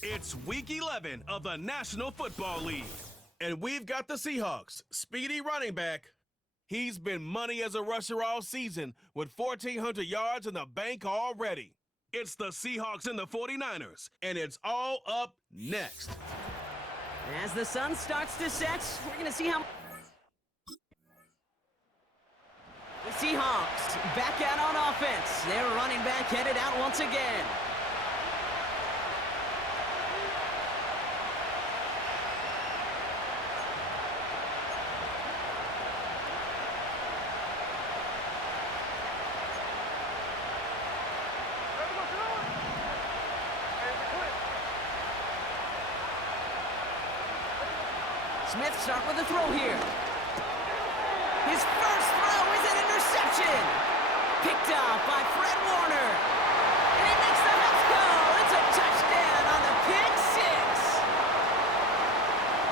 It's Week 11 of the National Football League. And we've got the Seahawks, speedy running back. He's been money as a rusher all season with 1,400 yards in the bank already. It's the Seahawks and the 49ers, and it's all up next. As the sun starts to set, we're going to see how... The Seahawks back out on offense. Their running back headed out once again. Smith start with a throw here. His first throw is an interception. Picked up by Fred Warner. And he makes the house go. It's a touchdown on the pick six.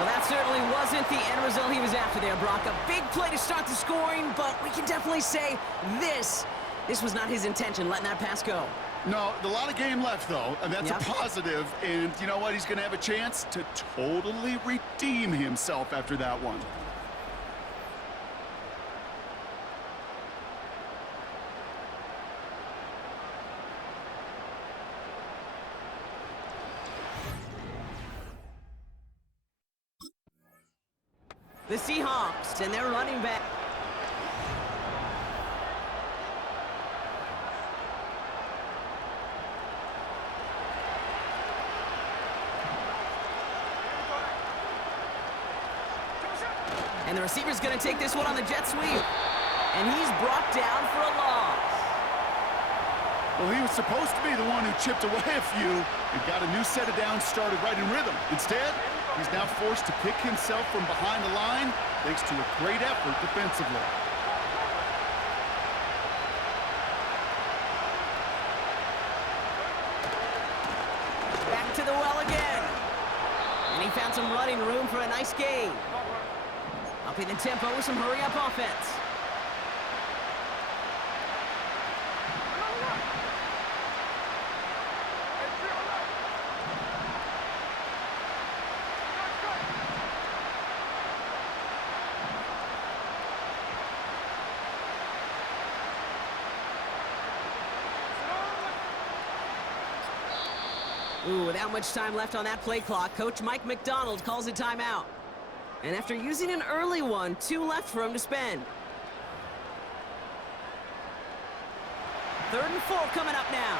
Well, that certainly wasn't the end result he was after there, Brock. A big play to start the scoring, but we can definitely say this was not his intention, letting that pass go. No, a lot of game left, though, and that's Yep. a positive. And you know what? He's going to have a chance to totally redeem himself after that one. The Seahawks and their running back. And the receiver's going to take this one on the jet sweep. And he's brought down for a loss. Well, he was supposed to be the one who chipped away a few and got a new set of downs started right in rhythm. Instead, he's now forced to pick himself from behind the line thanks to a great effort defensively. Back to the well again. And he found some running room for a nice gain. Upping the tempo with some hurry-up offense. Ooh, without much time left on that play clock, Coach Mike McDonald calls a timeout. And after using an early one, 2 left for him to spend. 3rd and 4 coming up now.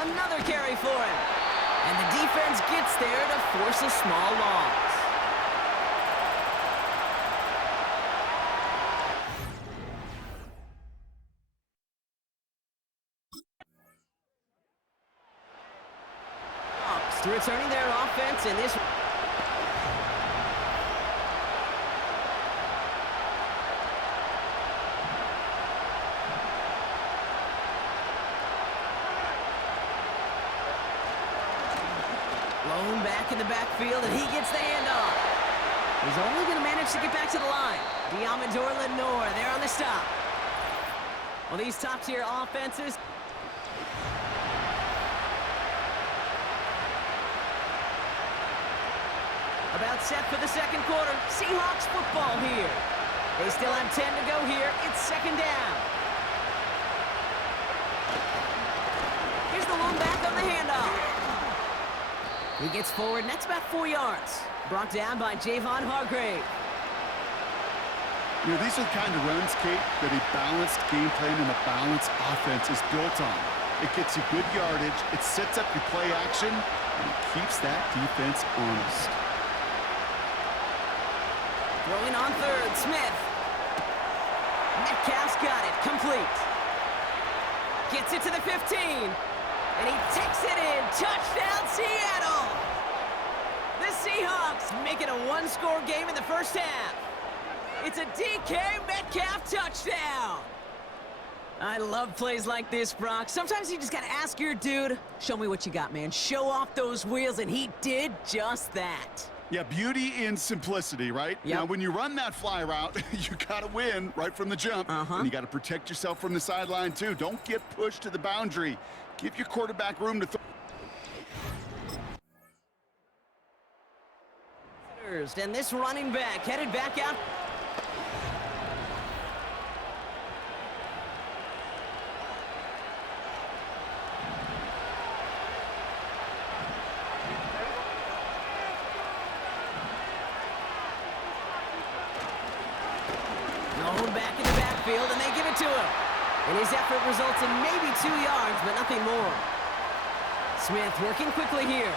Another carry for him. And the defense gets there to force a small loss. Returning their offense in this. Blown back in the backfield, and he gets the handoff. He's only going to manage to get back to the line. Diamador Lenore there on the stop. Well, these top-tier offenses. About set for the second quarter. Seahawks football here. They still have 10 to go here. It's 2nd down. Here's the one back on the handoff. He gets forward, and that's about 4 yards. Brought down by Javon Hargrave. You know, these are the kind of runs, Kate, that a balanced game plan and a balanced offense is built on. It gets you good yardage, it sets up your play action, and it keeps that defense honest. Throwing on 3rd, Smith. Metcalf's got it, complete. Gets it to the 15. And he takes it in. Touchdown, Seattle! The Seahawks make it a 1-score game in the first half. It's a DK Metcalf touchdown. I love plays like this, Brock. Sometimes you just gotta ask your dude, show me what you got, man. Show off those wheels, and he did just that. Yeah, beauty in simplicity, right? Yep. Now, when you run that fly route, you got to win right from the jump. And you got to protect yourself from the sideline, too. Don't get pushed to the boundary. Give your quarterback room to throw. And this running back headed back out. Thrown back in the backfield, and they give it to him. And his effort results in maybe 2 yards, but nothing more. Smith working quickly here.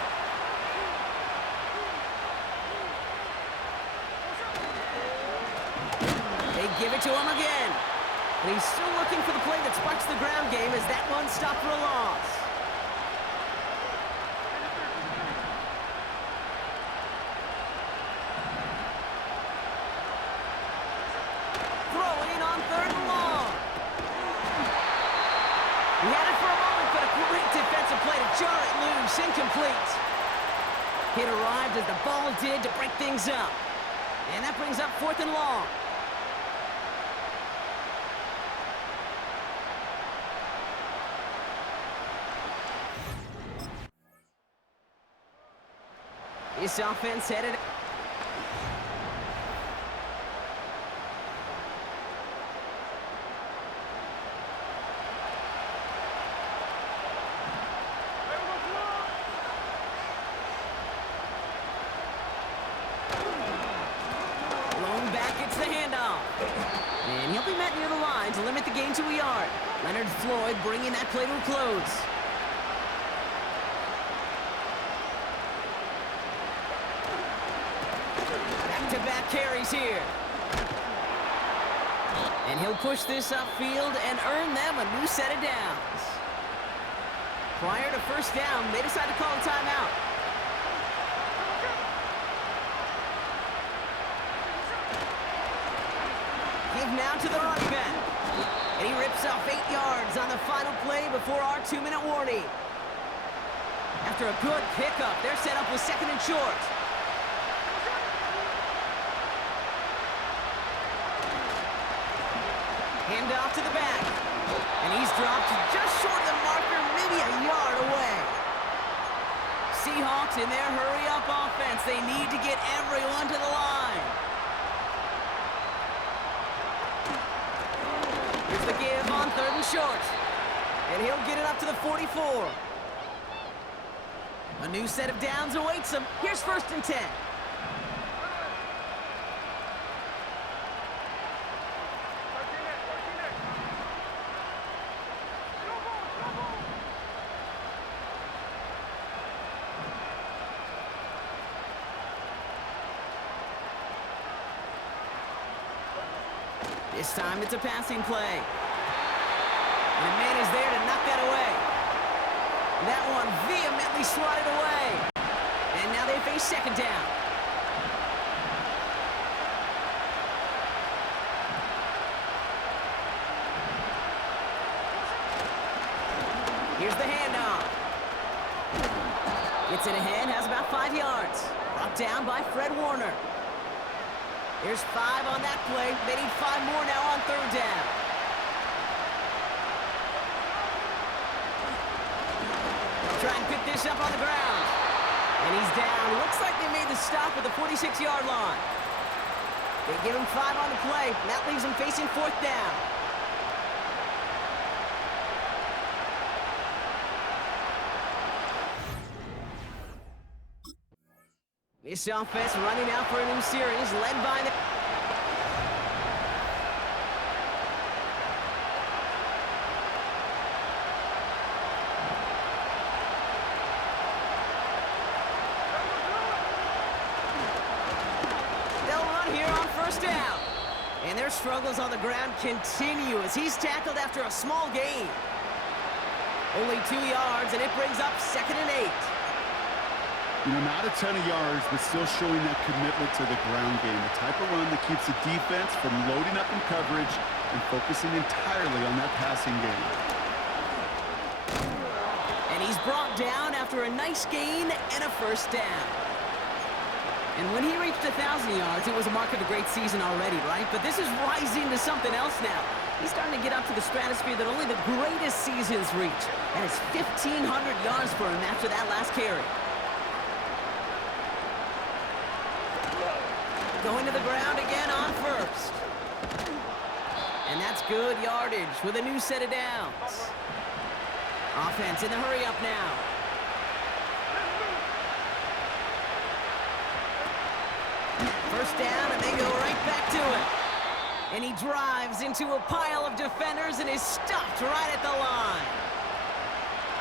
They give it to him again. And he's still looking for the play that sparks the ground game as that one stopped for a loss. Throwing on 3rd and long. He had it for a moment, but a great defensive play to jar it loose. Incomplete. It arrived as the ball did to break things up. And that brings up 4th and long. This offense headed... Blown back, gets the handoff. And he'll be met near the line to limit the gain to a yard. Leonard Floyd bringing that play to a close. Back-to-back carries here. And he'll push this upfield and earn them a new set of downs. Prior to first down, they decide to call a timeout. Give now to the running back. And he rips off 8 yards on the final play before our 2-minute warning. After a good pickup, they're set up with 2nd and short. Hand off to the back. And he's dropped just short of the marker, maybe a yard away. Seahawks in their hurry-up offense. They need to get everyone to the line. Here's the give on 3rd and short. And he'll get it up to the 44. A new set of downs awaits him. Here's 1st and 10. This time it's a passing play. And a man is there to knock that away. That one vehemently swatted away. And now they face 2nd down. Here's the handoff. Gets it ahead, has about 5 yards. Brought down by Fred Warner. There's 5 on that play. They need 5 more now on 3rd down. Try and pick this up on the ground. And he's down. Looks like they made the stop at the 46-yard line. They give him 5 on the play. And that leaves him facing 4th down. This offense running out for a new series, led by the... They'll run here on 1st down. And their struggles on the ground continue as he's tackled after a small gain. Only 2 yards, and it brings up 2nd and 8. You know, not a ton of yards, but still showing that commitment to the ground game. The type of run that keeps the defense from loading up in coverage and focusing entirely on that passing game. And he's brought down after a nice gain and a first down. And when he reached 1,000 yards, it was a mark of a great season already, right? But this is rising to something else now. He's starting to get up to the stratosphere that only the greatest seasons reach. And it's 1,500 yards for him after that last carry. Going to the ground again on first. And that's good yardage with a new set of downs. Offense in the hurry up now. First down, and they go right back to it. And he drives into a pile of defenders and is stopped right at the line.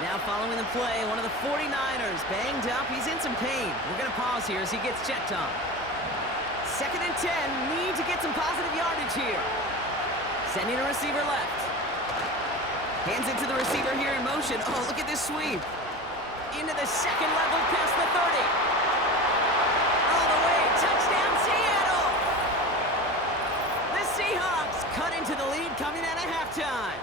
Now following the play, one of the 49ers banged up. He's in some pain. We're going to pause here as he gets checked on. 2nd and 10, need to get some positive yardage here. Sending a receiver left. Hands it to the receiver here in motion. Oh, look at this sweep. Into the second level past the 30. All the way, touchdown Seattle! The Seahawks cut into the lead coming out of halftime.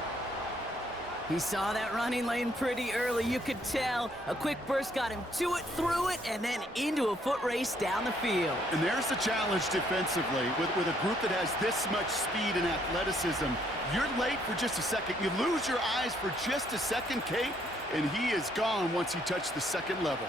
He saw that running lane pretty early, you could tell. A quick burst got him to it, through it, and then into a foot race down the field. And there's the challenge defensively. With a group that has this much speed and athleticism, you're late for just a second. You lose your eyes for just a second, Kate, and he is gone once he touched the second level.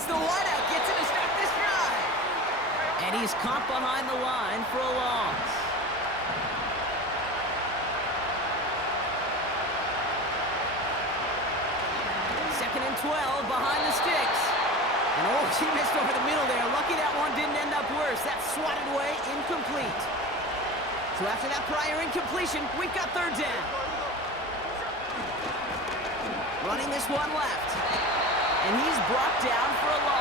The wideout gets it to start this drive. And he's caught behind the line for a loss. Second and 12 behind the sticks. And oh, she missed over the middle there. Lucky that one didn't end up worse. That swatted away, incomplete. So after that prior incompletion, we've got third down. Running this one left. And he's brought down for a loss.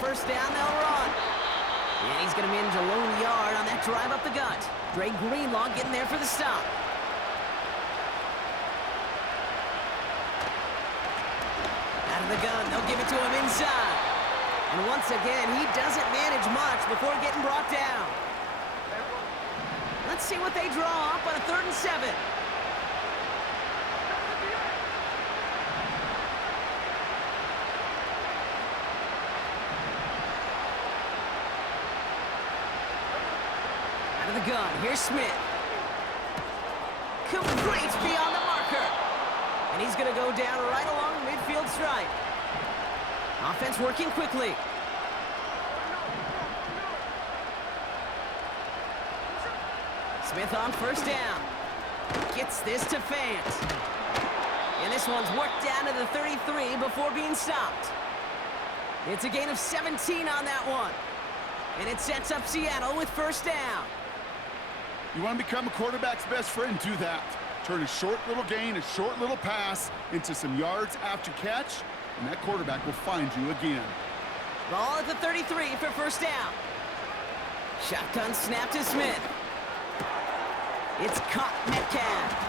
First down, they'll run. And he's going to manage a lone yard on that drive up the gut. Dre Greenlaw getting there for the stop. Out of the gun, they'll give it to him inside. And once again, he doesn't manage much before getting brought down. Let's see what they draw up on a 3rd and 7. The gun. Here's Smith. Complete beyond the marker. And he's going to go down right along the midfield stripe. Offense working quickly. Smith on first down. Gets this to Fant. And this one's worked down to the 33 before being stopped. It's a gain of 17 on that one. And it sets up Seattle with first down. You want to become a quarterback's best friend? Do that. Turn a short little gain, a short little pass into some yards after catch, and that quarterback will find you again. Ball at the 33 for first down. Shotgun snap to Smith. It's caught Metcalf.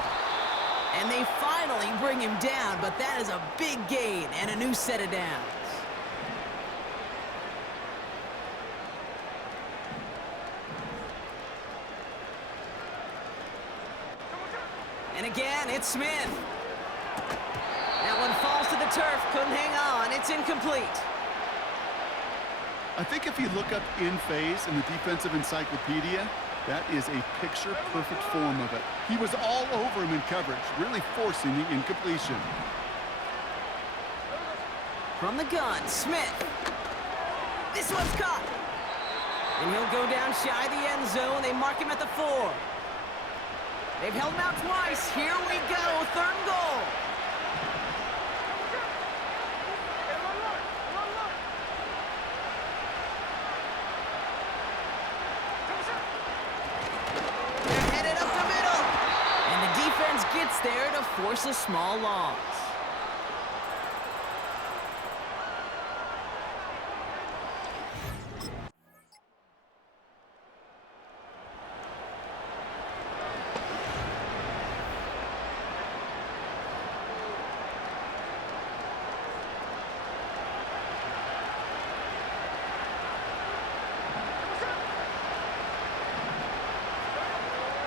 And they finally bring him down, but that is a big gain and a new set of downs. And again, it's Smith. That one falls to the turf, couldn't hang on, it's incomplete. I think if you look up in phase in the defensive encyclopedia, that is a picture-perfect form of it. He was all over him in coverage, really forcing the incompletion. From the gun, Smith. This one's caught. And he'll go down shy of the end zone. They mark him at the 4. They've held him out twice. Here we go, 3rd and goal. Gets there to force a small loss.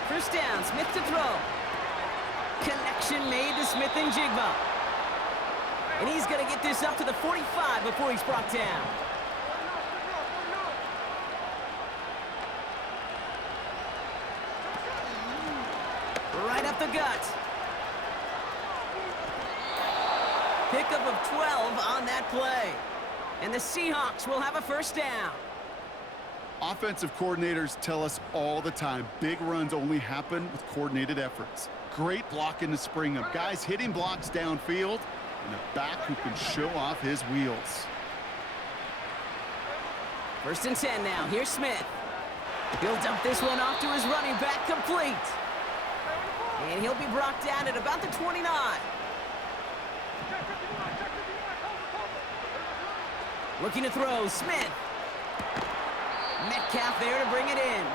First down, Smith to throw. Connection made to Smith and Jigba. And he's going to get this up to the 45 before he's brought down. Right up the gut. Pickup of 12 on that play. And the Seahawks will have a first down. Offensive coordinators tell us all the time, big runs only happen with coordinated efforts. Great blocking to spring them. Guys hitting blocks downfield, and a back who can show off his wheels. First and 10 now. Here's Smith. He'll dump this one off to his running back, complete. And he'll be brought down at about the 29. Looking to throw, Smith. Metcalf there to bring it in.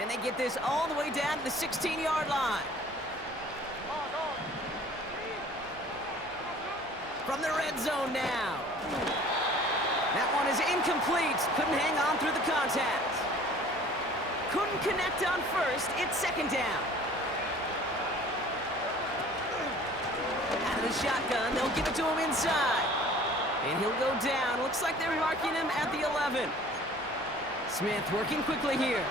And they get this all the way down to the 16-yard line. From the red zone now. That one is incomplete. Couldn't hang on through the contact. Couldn't connect on first. It's 2nd down. Out of the shotgun, they'll give it to him inside. And he'll go down. Looks like they're marking him at the 11. Smith working quickly here.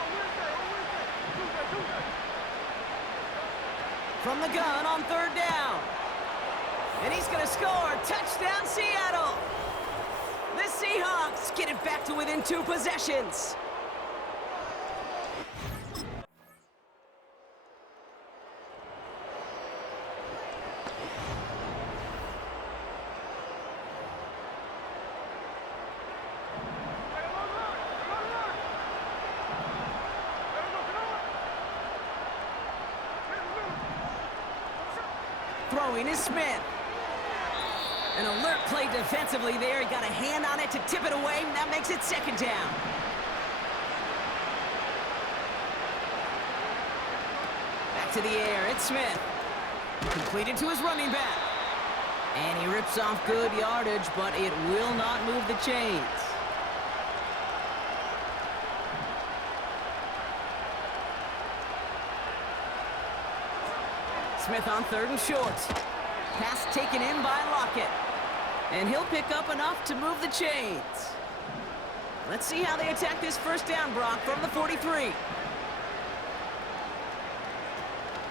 From the gun on 3rd down. And he's going to score. Touchdown, Seattle. The Seahawks get it back to within 2 possessions. Throwing is Smith. An alert play defensively there. He got a hand on it to tip it away, and that makes it 2nd down. Back to the air, it's Smith. Completed to his running back. And he rips off good yardage, but it will not move the chains. Smith on 3rd and short. Pass taken in by Lockett. And he'll pick up enough to move the chains. Let's see how they attack this first down, Brock, from the 43.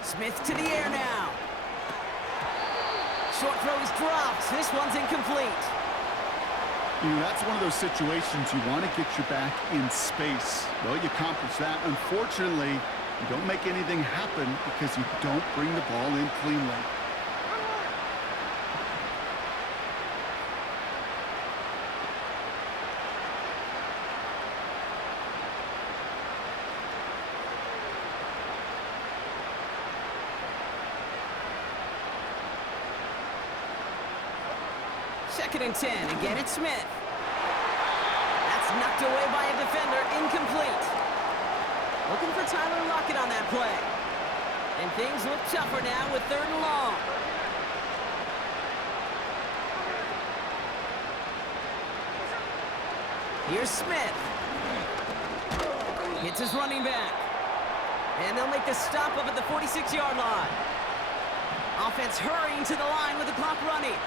Smith to the air now. Short throw is dropped. This one's incomplete. You know, that's one of those situations you want to get your back in space. Well, you accomplish that. Unfortunately, you don't make anything happen because you don't bring the ball in cleanly. Second and 10. Again, it's Smith. That's Knocked away by a defender, incomplete. Looking for Tyler Lockett on that play. And things look tougher now with 3rd and long. Here's Smith. Hits his running back. And they'll make the stop up at the 46-yard line. Offense hurrying to the line with the clock running.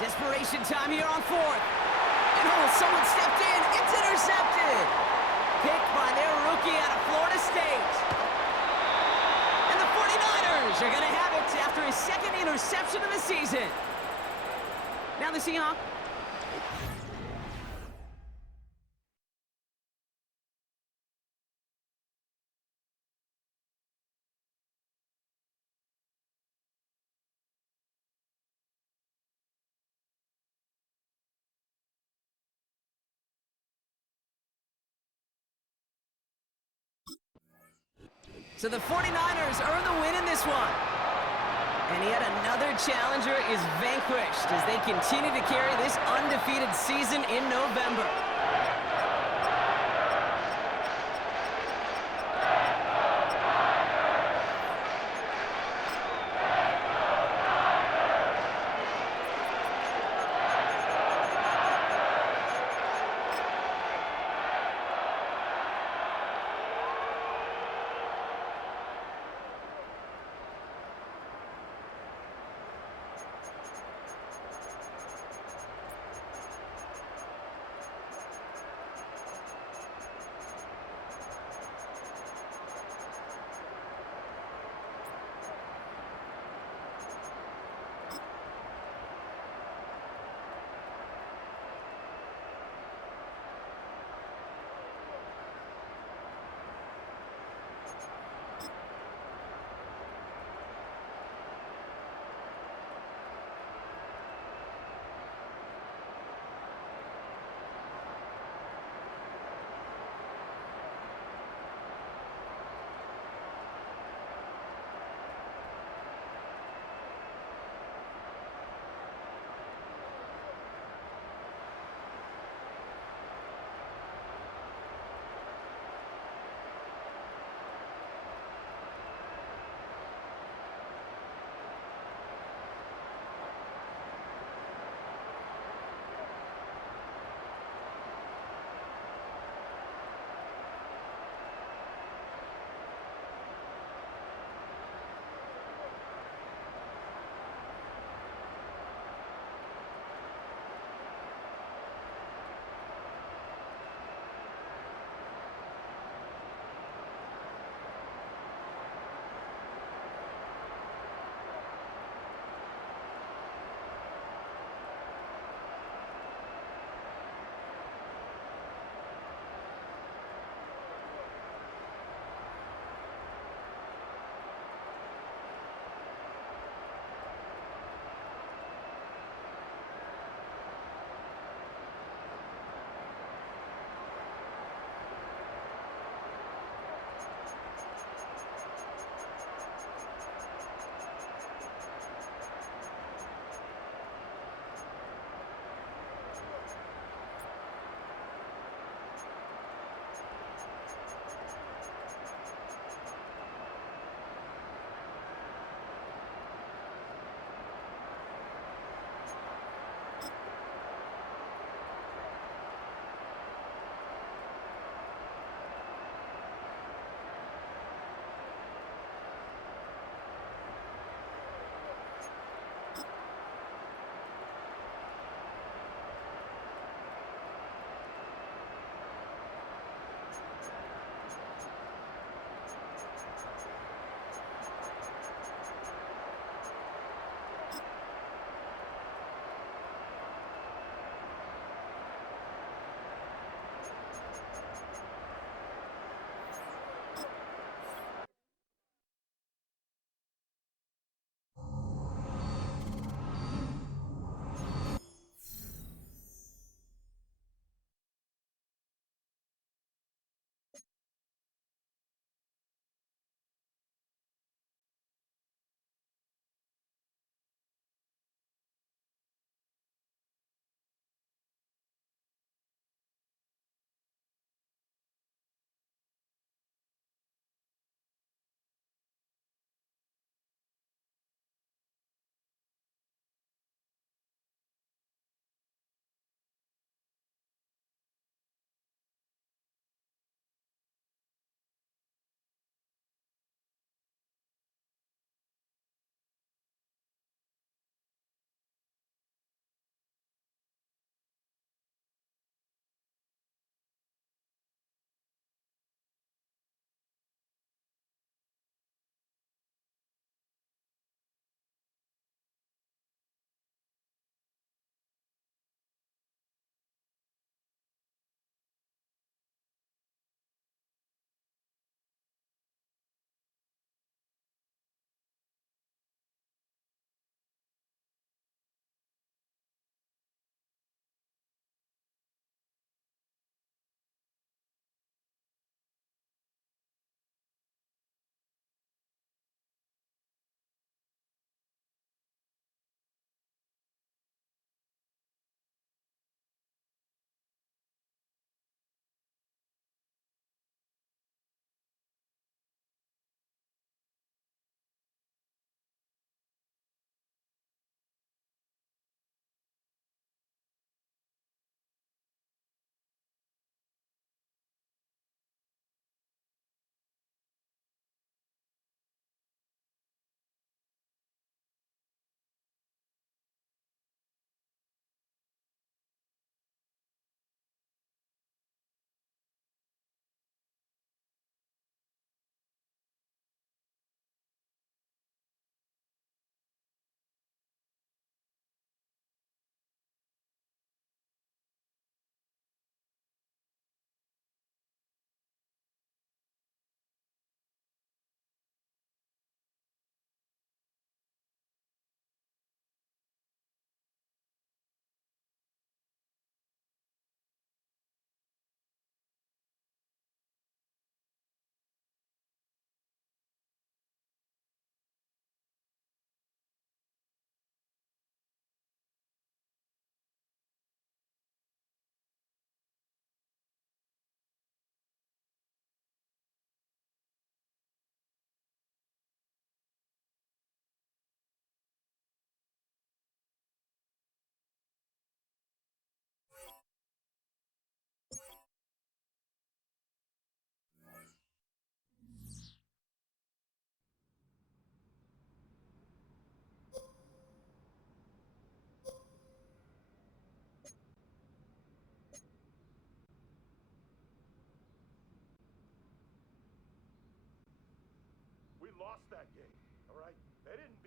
Desperation time here on 4th. And someone stepped in. It's intercepted. Picked by their rookie out of Florida State. And the 49ers are going to have it after his 2nd interception of the season. Now the Seahawks. So the 49ers earn the win in this one. And yet another challenger is vanquished as they continue to carry this undefeated season in November. lost that game, all right? They didn't